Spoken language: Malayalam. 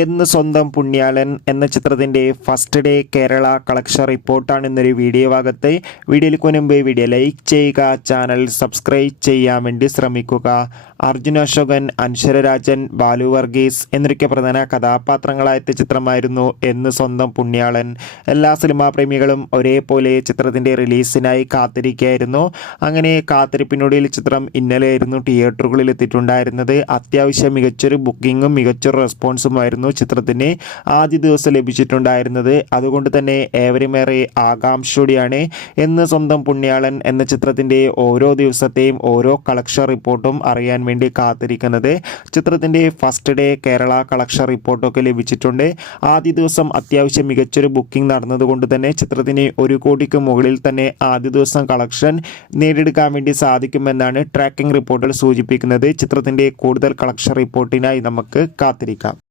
എന്ന് സ്വന്തം പുണ്യാളൻ എന്ന ചിത്രത്തിൻ്റെ ഫസ്റ്റ് ഡേ കേരള കളക്ഷൻ റിപ്പോർട്ടാണ് ഇന്നൊരു വീഡിയോ ഭാഗത്ത്. വീഡിയോയിലേക്ക് മുൻപ് വീഡിയോ ലൈക്ക് ചെയ്യുക, ചാനൽ സബ്സ്ക്രൈബ് ചെയ്യാൻ വേണ്ടി ശ്രമിക്കുക. അർജുൻ അശോകൻ, അൻശ്വരരാജൻ, ബാലു വർഗീസ് എന്നൊക്കെ പ്രധാന കഥാപാത്രങ്ങളായ ചിത്രമായിരുന്നു എന്ന് സ്വന്തം പുണ്യാളൻ. എല്ലാ സിനിമാ പ്രേമികളും ഒരേപോലെ ചിത്രത്തിൻ്റെ റിലീസിനായി കാത്തിരിക്കുകയായിരുന്നു. അങ്ങനെ കാത്തിരിപ്പിനൊടുവിൽ ചിത്രം ഇന്നലെയായിരുന്നു തിയേറ്ററുകളിൽ എത്തിയിട്ടുണ്ടായിരുന്നത്. അത്യാവശ്യം മികച്ചൊരു ബുക്കിങ്ങും മികച്ചൊരു റെസ്പോൺസുമായിരുന്നു ചിത്രത്തിന് ആദ്യ ദിവസം ലഭിച്ചിട്ടുണ്ടായിരുന്നത്. അതുകൊണ്ട് തന്നെ ഏവരുമേറെ ആകാംക്ഷയോടെയാണ് എന്ന് സ്വന്തം പുണ്യാളൻ എന്ന ചിത്രത്തിൻ്റെ ഓരോ ദിവസത്തെയും ഓരോ കളക്ഷൻ റിപ്പോർട്ടും അറിയാൻ വേണ്ടി കാത്തിരിക്കുന്നത്. ചിത്രത്തിൻ്റെ ഫസ്റ്റ് ഡേ കേരള കളക്ഷൻ റിപ്പോർട്ടൊക്കെ ലഭിച്ചിട്ടുണ്ട്. ആദ്യ ദിവസം അത്യാവശ്യം മികച്ചൊരു ബുക്കിംഗ് നടന്നതുകൊണ്ട് തന്നെ ചിത്രത്തിന് 1 കോടിക്ക് മുകളിൽ തന്നെ ആദ്യ ദിവസം കളക്ഷൻ നേടിയെടുക്കാൻ വേണ്ടി സാധിക്കുമെന്നാണ് ട്രാക്കിംഗ് റിപ്പോർട്ടുകൾ സൂചിപ്പിക്കുന്നത്. ചിത്രത്തിൻ്റെ കൂടുതൽ കളക്ഷൻ റിപ്പോർട്ടിനായി നമുക്ക് കാത്തിരിക്കാം.